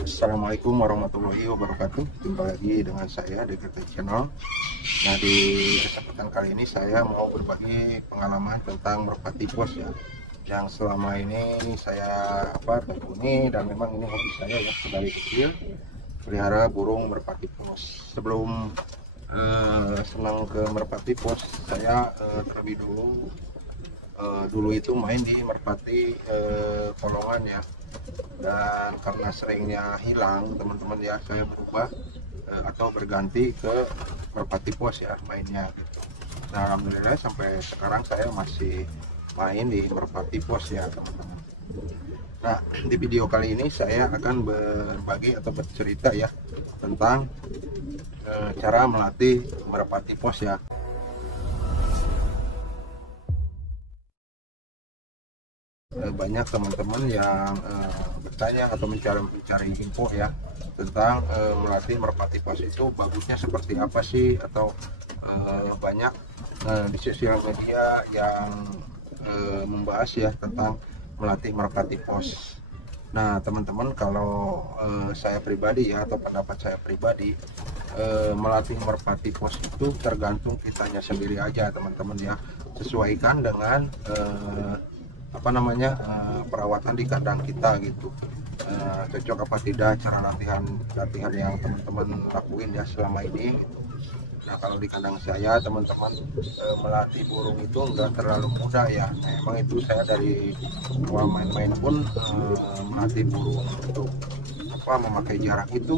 Assalamualaikum warahmatullahi wabarakatuh. Jumpa lagi dengan saya di Kerta Channel. Nah, di kesempatan kali ini saya mau berbagi pengalaman tentang merpati pos ya, yang selama ini saya tekuni, dan memang ini hobi saya ya, dari kecil pelihara burung merpati pos. Sebelum senang ke merpati pos, saya terlebih dulu itu main di merpati kolongan ya, dan karena seringnya hilang teman-teman ya, saya berubah atau berganti ke merpati pos ya mainnya gitu. Nah, alhamdulillah sampai sekarang saya masih main di merpati pos ya teman-teman. Nah, di video kali ini saya akan berbagi atau bercerita ya tentang cara melatih merpati pos ya. Banyak teman-teman yang bertanya atau mencari info ya tentang melatih merpati pos itu bagusnya seperti apa sih, atau banyak di sosial media yang membahas ya tentang melatih merpati pos. Nah teman-teman, kalau saya pribadi ya, atau pendapat saya pribadi, melatih merpati pos itu tergantung kitanya sendiri aja teman-teman ya. Sesuaikan dengan perawatan di kandang kita gitu. Cocok apa tidak cara latihan yang teman-teman lakuin ya selama ini gitu. Nah, kalau di kandang saya teman-teman, melatih burung itu enggak terlalu mudah ya. Nah, emang itu saya dari awal main-main pun melatih burung untuk memakai jarak itu,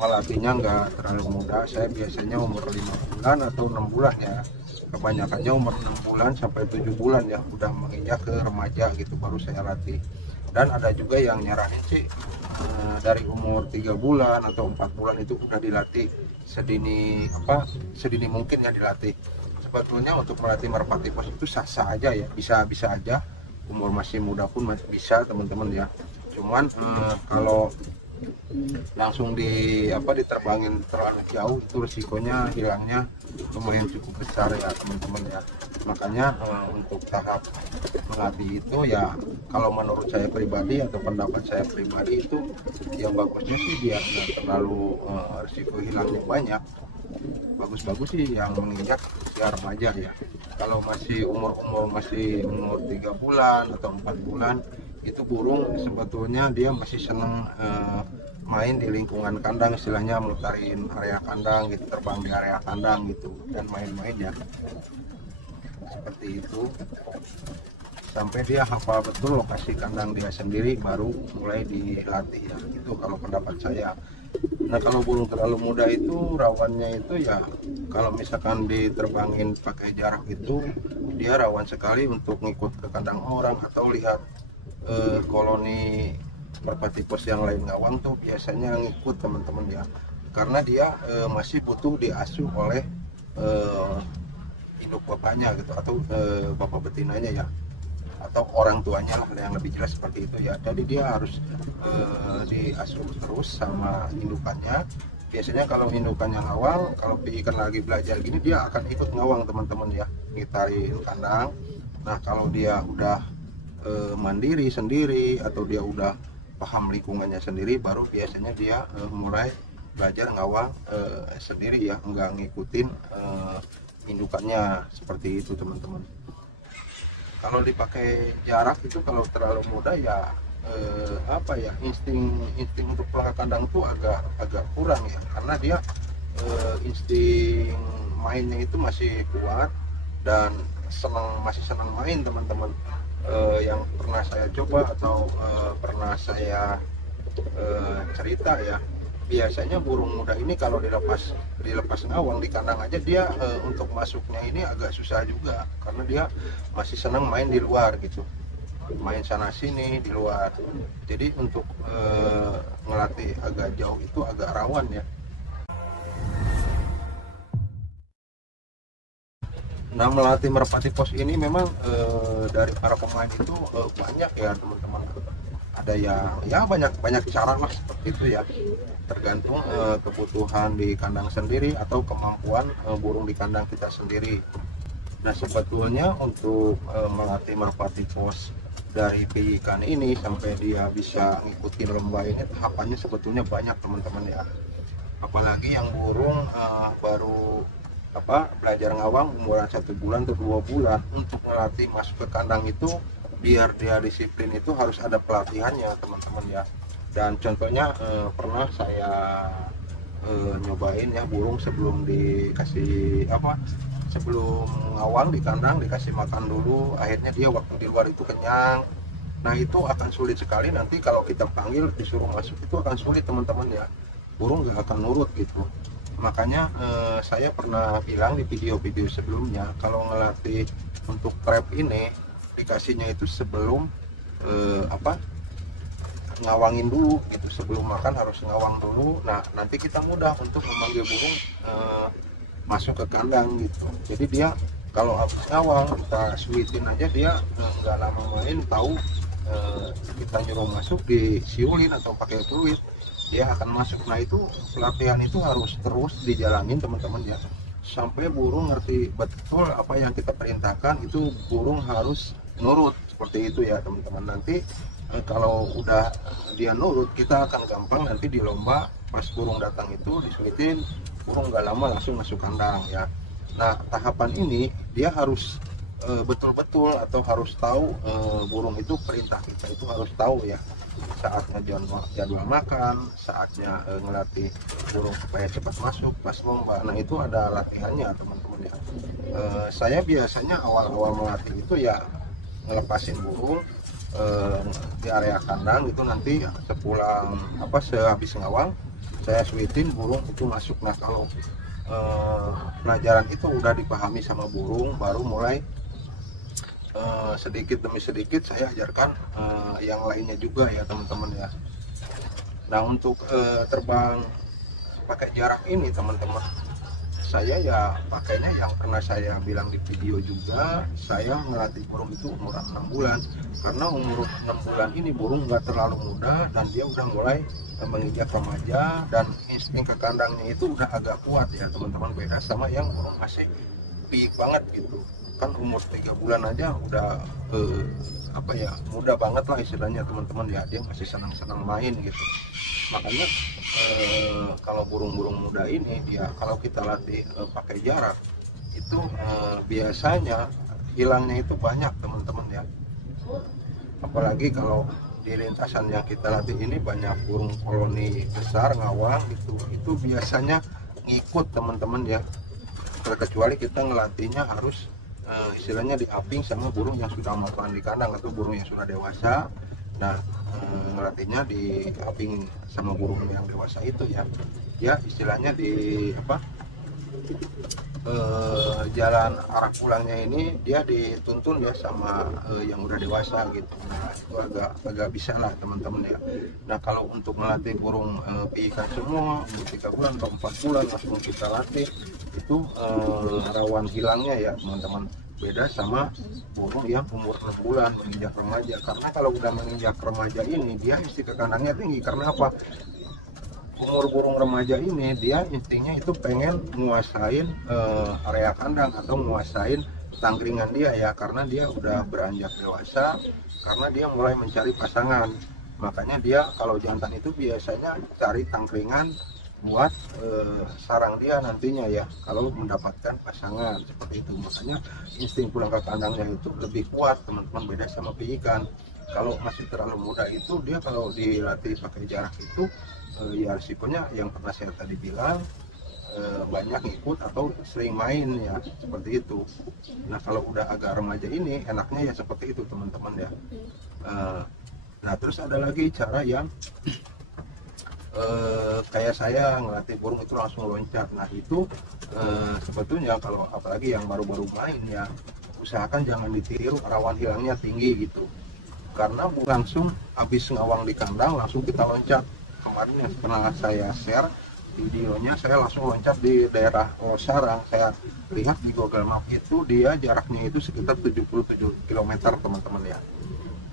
melatihnya enggak terlalu mudah. Saya biasanya umur 5 bulan atau 6 bulan ya, kebanyakannya umur 6 bulan sampai 7 bulan ya, udah menginjak ke remaja gitu baru saya latih. Dan ada juga yang nyaranin sih dari umur 3 bulan atau 4 bulan itu udah dilatih, sedini mungkin ya dilatih. Sebetulnya untuk melatih merpati pos itu sah-sah aja ya, bisa-bisa aja, umur masih muda pun masih bisa teman-teman ya. Cuman kalau langsung diterbangin terlalu jauh, itu risikonya hilangnya lumayan cukup besar ya teman-teman ya. Makanya untuk tahap melatih itu ya, kalau menurut saya pribadi atau pendapat saya pribadi itu, yang bagusnya sih dia nggak terlalu risiko hilangnya banyak. Bagus-bagus sih yang menginjak usia remaja ya. Kalau masih umur 3 bulan atau 4 bulan, itu burung sebetulnya dia masih seneng main di lingkungan kandang, istilahnya mutarin area kandang gitu, terbang di area kandang gitu, dan main-main ya seperti itu sampai dia hafal betul lokasi kandang dia sendiri, baru mulai dilatih ya. Itu kalau pendapat saya. Nah, kalau burung terlalu muda itu rawannya itu ya, kalau misalkan diterbangin pakai jarak itu, dia rawan sekali untuk ngikut ke kandang orang atau lihat koloni merpati pos yang lain ngawang tuh, biasanya ngikut teman-teman ya, karena dia masih butuh diasuh oleh induk bapaknya gitu, atau bapak betinanya ya, atau orang tuanya lah yang lebih jelas seperti itu ya. Jadi dia harus diasuh terus sama indukannya. Biasanya kalau indukannya ngawang, kalau ikan lagi belajar gini, dia akan ikut ngawang teman-teman ya, ngitarin kandang. Nah, kalau dia udah mandiri sendiri atau dia udah paham lingkungannya sendiri, baru biasanya dia mulai belajar ngawang sendiri ya, nggak ngikutin indukannya seperti itu teman-teman. Kalau dipakai jarak itu, kalau terlalu muda ya insting untuk pelangak kandang itu agak kurang ya, karena dia insting mainnya itu masih kuat dan masih senang main teman-teman. Yang pernah saya coba atau pernah saya cerita ya, biasanya burung muda ini kalau dilepas ngawang di kandang aja, dia untuk masuknya ini agak susah juga, karena dia masih senang main di luar gitu, main sana sini di luar. Jadi untuk ngelatih agak jauh itu agak rawan ya. Nah, melatih merpati pos ini memang dari para pemain itu banyak ya teman-teman. Ada yang ya banyak cara lah seperti itu ya, tergantung kebutuhan di kandang sendiri atau kemampuan burung di kandang kita sendiri. Nah, sebetulnya untuk melatih merpati pos dari pijikan ini sampai dia bisa ngikutin lomba ini tahapannya sebetulnya banyak teman-teman ya. Apalagi yang burung baru belajar ngawang umuran 1 bulan atau 2 bulan, untuk melatih masuk ke kandang itu biar dia disiplin itu harus ada pelatihannya teman-teman ya. Dan contohnya pernah saya nyobain ya, burung sebelum dikasih sebelum ngawang di kandang dikasih makan dulu, akhirnya dia waktu di luar itu kenyang. Nah itu akan sulit sekali nanti kalau kita panggil disuruh masuk, itu akan sulit teman-teman ya, burung nggak akan nurut gitu. Makanya saya pernah bilang di video-video sebelumnya, kalau ngelatih untuk trap ini dikasihnya itu sebelum ngawangin dulu gitu, sebelum makan harus ngawang dulu. Nah nanti kita mudah untuk memanggil burung masuk ke kandang gitu. Jadi dia kalau habis ngawang kita suitin aja, dia nggak lama main tahu kita nyuruh masuk disiulin atau pakai fluid, dia akan masuk. Nah itu pelatihan itu harus terus dijalanin teman-teman ya, sampai burung ngerti betul apa yang kita perintahkan, itu burung harus nurut seperti itu ya teman-teman. Nanti kalau udah dia nurut, kita akan gampang nanti di lomba pas burung datang itu disulitin, burung nggak lama langsung masuk kandang ya. Nah tahapan ini dia harus betul-betul atau harus tahu, burung itu perintah kita itu harus tahu ya, saatnya jadwal makan, saatnya ngelatih burung supaya cepat masuk pas lomba. Nah itu ada latihannya teman-teman ya. Saya biasanya awal-awal melatih itu ya ngelepasin burung di area kandang itu, nanti sepulang sehabis ngawang saya suitin burung itu masuk. Nah kalau pelajaran itu udah dipahami sama burung, baru mulai sedikit demi sedikit saya ajarkan yang lainnya juga ya teman-teman ya. Nah untuk terbang pakai jarak ini teman-teman, saya ya pakainya yang pernah saya bilang di video juga, saya melatih burung itu umuran 6 bulan, karena umur 6 bulan ini burung nggak terlalu muda dan dia udah mulai menginjak remaja, dan insting ke kandangnya itu udah agak kuat ya teman-teman, beda sama yang burung masih piik banget gitu kan, umur 3 bulan aja udah muda banget lah istilahnya teman-teman ya, dia masih senang-senang main gitu. Makanya kalau burung-burung muda ini dia kalau kita latih pakai jarak itu biasanya hilangnya itu banyak teman-teman ya. Apalagi kalau di lintasan yang kita latih ini banyak burung koloni besar ngawang gitu, itu biasanya ngikut teman-teman ya, terkecuali kita ngelatihnya harus istilahnya diaping sama burung yang sudah makan di kandang atau burung yang sudah dewasa. Nah ngelatihnya diaping sama burung yang dewasa itu ya, ya istilahnya di jalan arah pulangnya ini dia dituntun ya sama yang udah dewasa gitu. Nah itu agak bisa lah teman-teman ya. Nah kalau untuk melatih burung piikan semua umur 3 bulan atau 4 bulan langsung kita latih, itu rawan hilangnya ya teman-teman, beda sama burung yang umur 6 bulan menginjak remaja. Karena kalau udah menginjak remaja ini dia insting ke kandangnya tinggi. Karena apa? Umur burung remaja ini dia instingnya itu pengen menguasain area kandang atau menguasain tangkringan dia ya, karena dia udah beranjak dewasa, karena dia mulai mencari pasangan. Makanya dia kalau jantan itu biasanya cari tangkringan buat sarang dia nantinya ya, kalau mendapatkan pasangan seperti itu. Makanya insting pulang ke kandangnya itu lebih kuat teman-teman, beda sama piikan. Kalau masih terlalu muda itu dia kalau dilatih pakai jarak itu ya risikonya yang pernah saya tadi bilang, banyak ngikut atau sering main ya, seperti itu. Nah kalau udah agak remaja ini enaknya ya seperti itu teman-teman ya. Nah terus ada lagi cara yang kayak saya ngelatih burung itu langsung loncat. Nah itu sebetulnya kalau apalagi yang baru-baru main ya, usahakan jangan ditiru, rawan hilangnya tinggi gitu. Karena langsung habis ngawang di kandang langsung kita loncat. Kemarin yang pernah saya share videonya, saya langsung loncat di daerah sarang. Saya lihat di Google Map itu dia jaraknya itu sekitar 77 km teman-teman ya.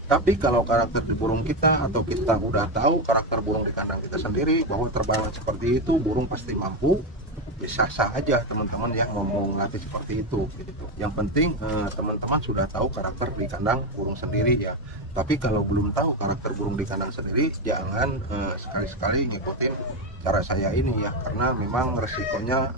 Tapi kalau karakter burung kita atau kita udah tahu karakter burung di kandang kita sendiri bahwa terbangan seperti itu burung pasti mampu, ya sah-sah aja teman-teman ya mau ngelatih seperti itu gitu. Yang penting teman-teman sudah tahu karakter di kandang burung sendiri ya. Tapi kalau belum tahu karakter burung di kandang sendiri, jangan sekali-sekali ngikutin cara saya ini ya, karena memang resikonya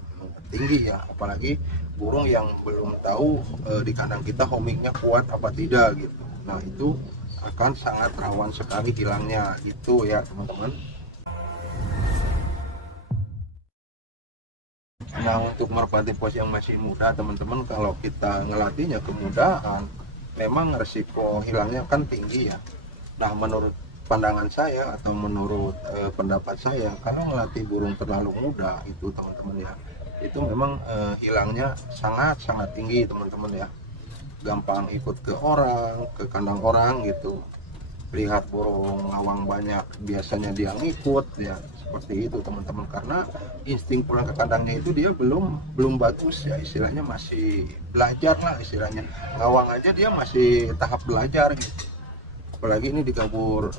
tinggi ya, apalagi burung yang belum tahu di kandang kita homingnya kuat apa tidak gitu. Nah itu akan sangat rawan sekali hilangnya gitu ya teman-teman. Nah untuk merpati pos yang masih muda teman-teman, kalau kita ngelatihnya kemudahan, memang resiko hilangnya kan tinggi ya. Nah menurut pandangan saya atau menurut pendapat saya, kalau ngelatih burung terlalu muda itu teman-teman ya, itu memang hilangnya sangat-sangat tinggi teman-teman ya. Gampang ikut ke orang, ke kandang orang gitu, lihat burung ngawang banyak biasanya dia ngikut ya, seperti itu teman-teman. Karena insting pulang ke kandangnya itu dia belum bagus ya, istilahnya masih belajar lah istilahnya. Ngawang aja dia masih tahap belajar gitu, apalagi ini digabur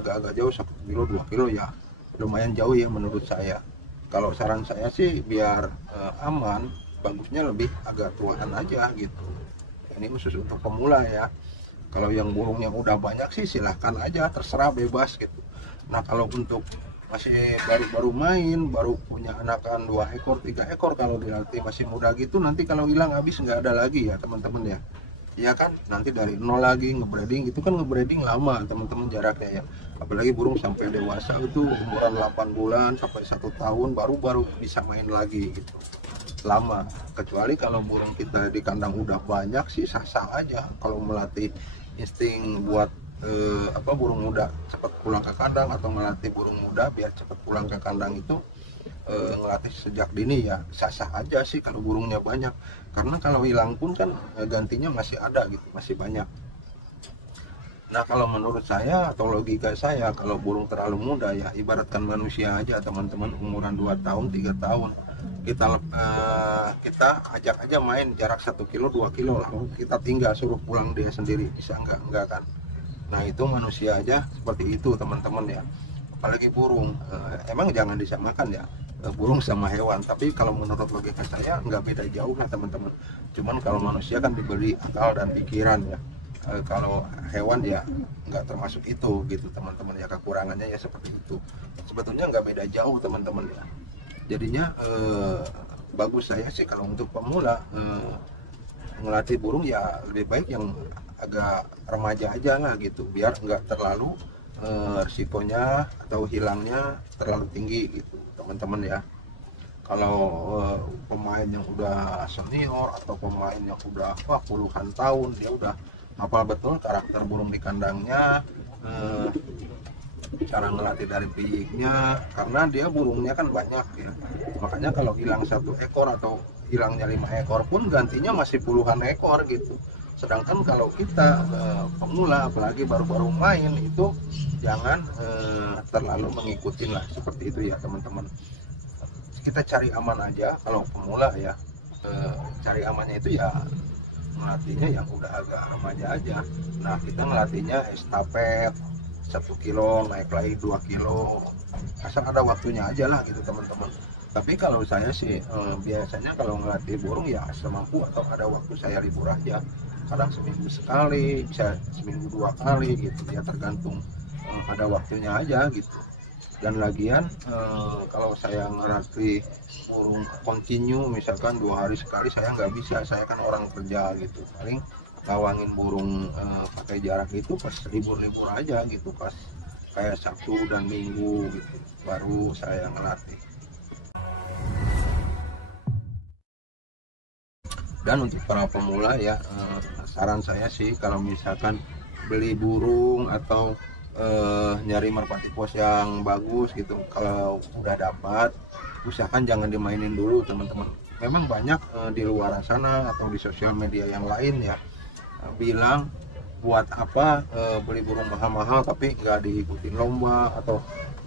agak-agak jauh 1 kilo 2 kilo ya, lumayan jauh ya menurut saya. Kalau saran saya sih biar aman, bagusnya lebih agak tuaan aja gitu. Ini khusus untuk pemula ya. Kalau yang burung yang udah banyak sih silahkan aja, terserah, bebas gitu. Nah kalau untuk masih baru-baru main, baru punya anakan 2 ekor 3 ekor, kalau dilatih masih muda gitu, nanti kalau hilang habis nggak ada lagi ya teman-teman ya. Ya kan, nanti dari nol lagi ngebreeding, itu kan ngebreeding lama teman-teman jaraknya ya. Apalagi burung sampai dewasa itu umuran 8 bulan sampai 1 tahun baru bisa main lagi gitu, lama. Kecuali kalau burung kita di kandang udah banyak sih sah-sah aja. Kalau melatih insting buat burung muda cepat pulang ke kandang, atau melatih burung muda biar cepat pulang ke kandang, itu ngelatih sejak dini ya sah-sah aja sih kalau burungnya banyak. Karena kalau hilang pun kan gantinya masih ada gitu, masih banyak. Nah kalau menurut saya atau logika saya, kalau burung terlalu muda ya ibaratkan manusia aja teman-teman, umuran 2 tahun 3 tahun, kita ajak aja main jarak 1 kilo 2 kilo, lalu kita tinggal suruh pulang dia sendiri, bisa enggak kan? Nah itu manusia aja seperti itu teman-teman ya, apalagi burung. Emang jangan disamakan ya burung sama hewan, tapi kalau menurut logika saya nggak beda jauh lah teman-teman. Cuman kalau manusia kan diberi akal dan pikiran ya, kalau hewan ya nggak termasuk itu gitu teman-teman ya, kekurangannya ya seperti itu. Sebetulnya nggak beda jauh teman-teman ya. Jadinya bagus saya sih kalau untuk pemula ngelatih burung ya lebih baik yang agak remaja aja lah gitu, biar nggak terlalu risikonya atau hilangnya terlalu tinggi gitu teman-teman ya. Kalau pemain yang udah senior atau pemain yang udah puluhan tahun, dia udah hafal betul karakter burung di kandangnya, cara ngelatih dari piyiknya, karena dia burungnya kan banyak ya. Makanya kalau hilang 1 ekor atau hilangnya 5 ekor pun gantinya masih puluhan ekor gitu. Sedangkan kalau kita pemula apalagi baru-baru main, itu jangan terlalu mengikuti lah seperti itu ya teman-teman. Kita cari aman aja kalau pemula ya, cari amannya itu ya ngelatihnya yang udah agak remaja aja. Nah kita ngelatihnya estafet 1 kilo naik lagi 2 kilo, asal ada waktunya aja lah gitu teman-teman. Tapi kalau saya sih biasanya kalau ngelatih burung ya semampu, atau ada waktu saya libur aja, kadang seminggu sekali, bisa seminggu 2 kali gitu ya, tergantung ada waktunya aja gitu. Dan lagian kalau saya ngelatih burung continue misalkan 2 hari sekali, saya nggak bisa, saya kan orang kerja gitu. Paling ngawangin burung pakai jarak itu pas libur-libur aja gitu, pas kayak Sabtu dan Minggu gitu baru saya ngelatih. Dan untuk para pemula ya, saran saya sih kalau misalkan beli burung atau nyari merpati pos yang bagus gitu, kalau udah dapat usahakan jangan dimainin dulu teman-teman. Memang banyak di luar sana atau di sosial media yang lain ya bilang buat apa beli burung mahal-mahal tapi nggak diikutin lomba, atau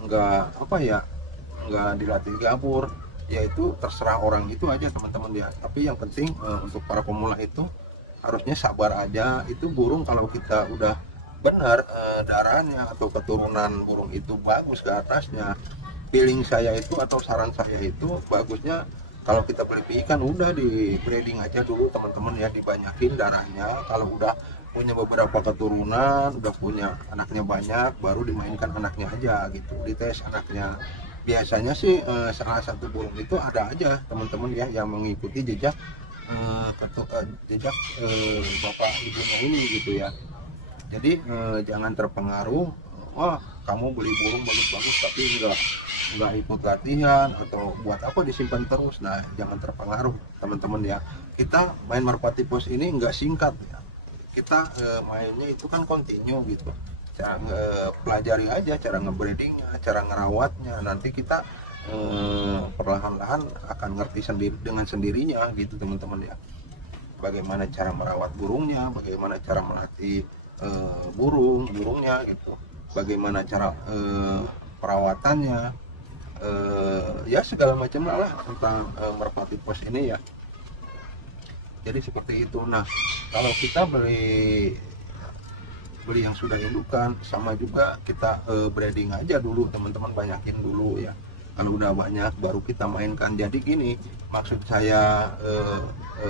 nggak dilatih gabur. Ya itu terserah orang itu aja teman-teman ya. Tapi yang penting untuk para pemula itu harusnya sabar aja. Itu burung kalau kita udah benar darahnya atau keturunan burung itu bagus ke atasnya, feeling saya itu atau saran saya itu bagusnya Kalau kita beli pi kan udah di breeding aja dulu teman-teman ya, dibanyakin darahnya. Kalau udah punya beberapa keturunan, udah punya anaknya banyak, baru dimainkan anaknya aja gitu, dites anaknya. Biasanya sih salah satu burung itu ada aja teman-teman ya yang mengikuti jejak jejak bapak ibunya ini gitu ya. Jadi jangan terpengaruh, wah kamu beli burung bagus-bagus tapi nggak ikut latihan atau buat apa disimpan terus. Nah jangan terpengaruh teman-teman ya. Kita main merpati pos ini nggak singkat ya, kita mainnya itu kan continue gitu. Cara pelajari aja cara ngebreedingnya, cara ngerawatnya, nanti kita perlahan-lahan akan ngerti sendiri dengan sendirinya gitu teman-teman ya. Bagaimana cara merawat burungnya, bagaimana cara melatih burungnya gitu, bagaimana cara perawatannya, ya segala macam lah tentang merpati pos ini ya. Jadi seperti itu. Nah kalau kita beli yang sudah indukan, sama juga kita breeding aja dulu teman-teman, banyakin dulu ya. Kalau udah banyak baru kita mainkan. Jadi gini, maksud saya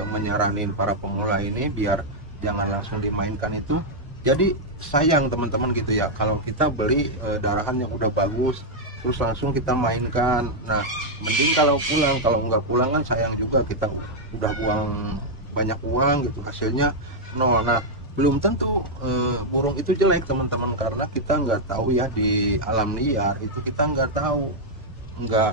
menyaranin para pemula ini biar jangan langsung dimainkan itu. Jadi sayang teman-teman gitu ya, kalau kita beli darahan yang udah bagus terus langsung kita mainkan. Nah mending kalau pulang, kalau nggak pulang kan sayang juga, kita udah buang banyak uang gitu, hasilnya nol. Nah belum tentu burung itu jelek teman-teman, karena kita nggak tahu ya, di alam liar itu kita nggak tahu. Nggak,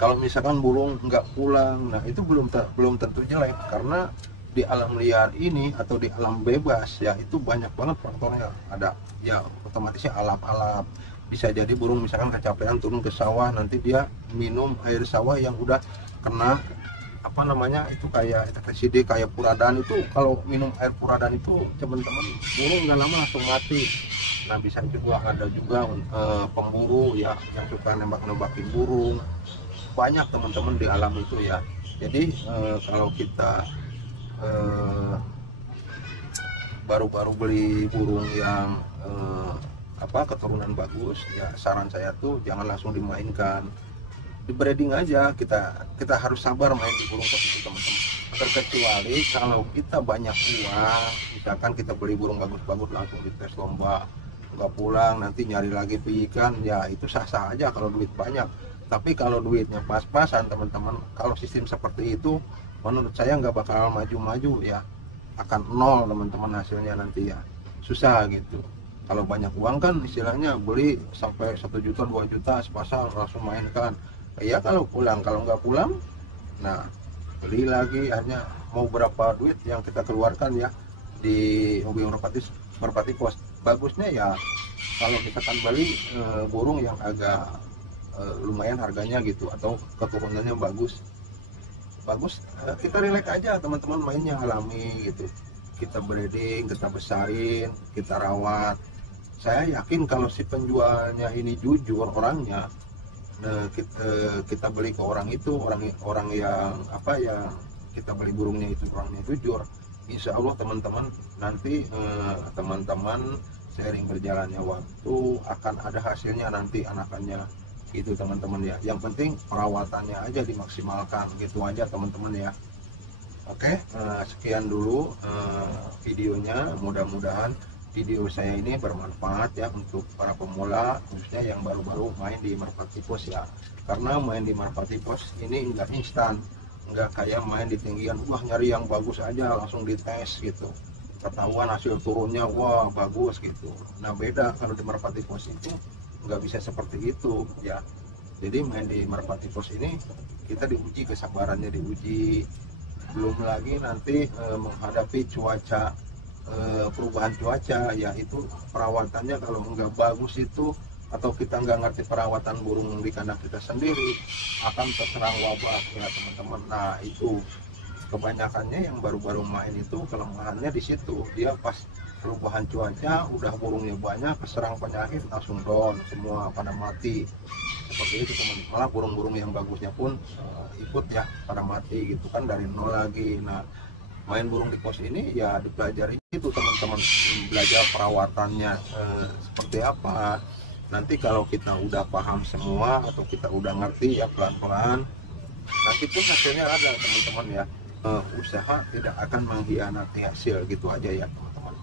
kalau misalkan burung nggak pulang, nah itu belum tentu jelek, karena di alam liar ini atau di alam bebas ya itu banyak banget faktornya. Ada ya otomatisnya alap-alap, bisa jadi burung misalkan kecapean turun ke sawah, nanti dia minum air sawah yang udah kena apa namanya itu kayak residi kayak puradan. Itu kalau minum air puradan itu teman-teman burung nggak lama langsung mati. Nah bisa juga ada juga pemburu ya yang suka nembak-nembakin burung, banyak teman-teman di alam itu ya. Jadi kalau kita baru-baru beli burung yang keturunan bagus ya, saran saya tuh jangan langsung dimainkan, di breeding aja. Kita harus sabar main di burung seperti itu teman-teman. Terkecuali kalau kita banyak uang, misalkan kita beli burung bagus-bagus langsung dites lomba, nggak pulang nanti nyari lagi ikan, ya itu sah-sah aja kalau duit banyak. Tapi kalau duitnya pas-pasan teman-teman, kalau sistem seperti itu menurut saya nggak bakal maju-maju ya, akan nol teman-teman hasilnya nanti ya, susah gitu. Kalau banyak uang kan istilahnya beli sampai 1 juta 2 juta sepasang langsung mainkan ya. Kalau pulang, kalau nggak pulang nah beli lagi, hanya mau berapa duit yang kita keluarkan ya di hobi merpati pos. Bagusnya ya kalau misalkan beli burung yang agak lumayan harganya gitu, atau keturunannya bagus, kita relax aja teman-teman, mainnya alami gitu. Kita breeding, kita besarin, kita rawat. Saya yakin kalau si penjualnya ini jujur orangnya, kita beli ke orang itu, orang yang kita beli burungnya itu orangnya jujur, insya Allah teman-teman nanti teman-teman sering berjalannya waktu akan ada hasilnya nanti anakannya gitu teman-teman ya. Yang penting perawatannya aja dimaksimalkan, gitu aja teman-teman ya. Oke, sekian dulu videonya. Mudah-mudahan video saya ini bermanfaat ya untuk para pemula, khususnya yang baru-baru main di merpati pos ya. Karena main di merpati pos ini enggak instan, enggak kayak main di tinggian, wah nyari yang bagus aja langsung dites gitu, ketahuan hasil turunnya wah bagus gitu. Nah beda kalau di merpati pos itu nggak bisa seperti itu ya. Jadi main di merpati pos ini kita diuji, kesabarannya diuji, belum lagi nanti menghadapi cuaca, perubahan cuaca ya, itu perawatannya kalau nggak bagus itu, atau kita nggak ngerti perawatan burung di kandang kita sendiri, akan terserang wabah ya teman-teman. Nah itu kebanyakannya yang baru-baru main itu kelemahannya di situ, dia pas perubahan cuaca udah burungnya banyak keserang penyakit langsung down semua, pada mati seperti itu teman. Malah burung-burung yang bagusnya pun ikut ya pada mati gitu kan, dari nol lagi. Nah main burung di pos ini ya dipelajari itu teman-teman, belajar perawatannya seperti apa. Nanti kalau kita udah paham semua atau kita udah ngerti ya, pelan-pelan nanti pun hasilnya ada teman-teman ya. Usaha tidak akan mengkhianati hasil gitu aja ya teman-teman.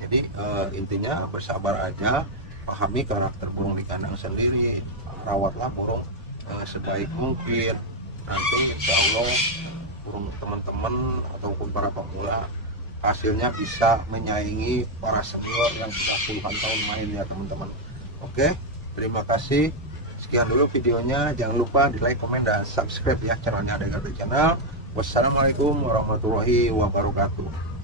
Jadi intinya bersabar aja, pahami karakter burung di kandang sendiri, rawatlah burung sebaik mungkin. Nanti insya Allah burung teman-teman ataupun para pemula hasilnya bisa menyaingi para senior yang sudah puluhan tahun main ya teman-teman. Oke, terima kasih. Sekian dulu videonya. Jangan lupa di like, komen, dan subscribe ya channelnya Degardo Channel. Wassalamualaikum warahmatullahi wabarakatuh.